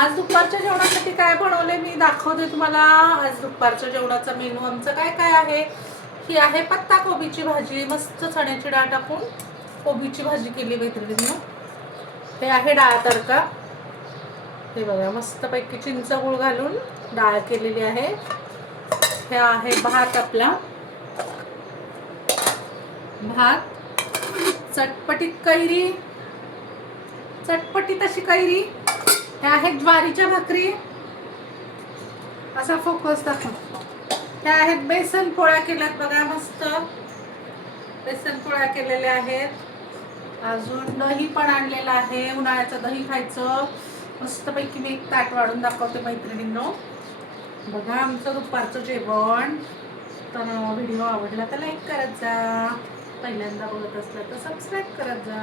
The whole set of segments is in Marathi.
आज दुपारच्या जेवणासाठी काय बनवले मी दाखवते तुम्हाला. आज दुपारच्या जेवणाचा मेनू आमचं काय काय आहे. ही आहे पत्ता कोबीची भाजी, मस्त चण्याची डाळ टाकून कोबीची भाजी केली मैत्रिणींनी. हे आहे डाळ तडका. हे बघा मस्तपैकी चिंच गूळ घालून डाळ केलेली आहे. हे आहे भात आपला, भात, चटपटीत कैरी, चटपटीत अशी कैरी. हे आहेत ज्वारीच्या भाकरी, असा फोकस दाखव. हे आहेत बेसन पोळ्या केल्यात बघा, मस्त बेसन पोळ्या केलेल्या आहेत. अजून दही पण आणलेलं आहे, उन्हाळ्याचं दही खायचं. मस्तपैकी मी एक ताट वाढून दाखवते मैत्रिणींनो. बघा आमचं दुपारचं जेवण. तर व्हिडिओ आवडला तर लाईक करत जा, पहिल्यांदा बघत असलं तर सबस्क्राईब करत जा.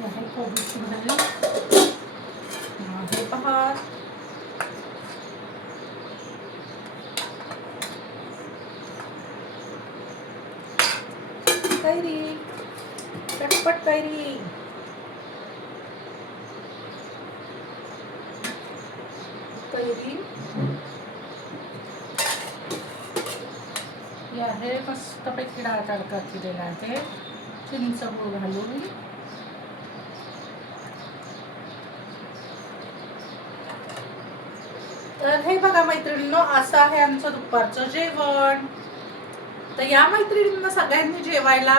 हे कोबीची भाजी, हे भात, कैरी, चटपट कैरी, कैरी. हे आहे मस्तपैकी डाळ तडका केलेला आहे, चिंच गूळ घालून. तर हे बघा मैत्रिणींनो, असं आहे आमचं दुपारचं जेवण. तर या मैत्रिणींना सगळ्यांनी जेवायला,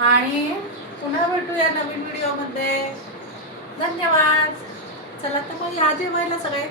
आणि पुन्हा भेटूया नवीन व्हिडिओ मध्ये. धन्यवाद. चला तर मग या जेवायला सगळे.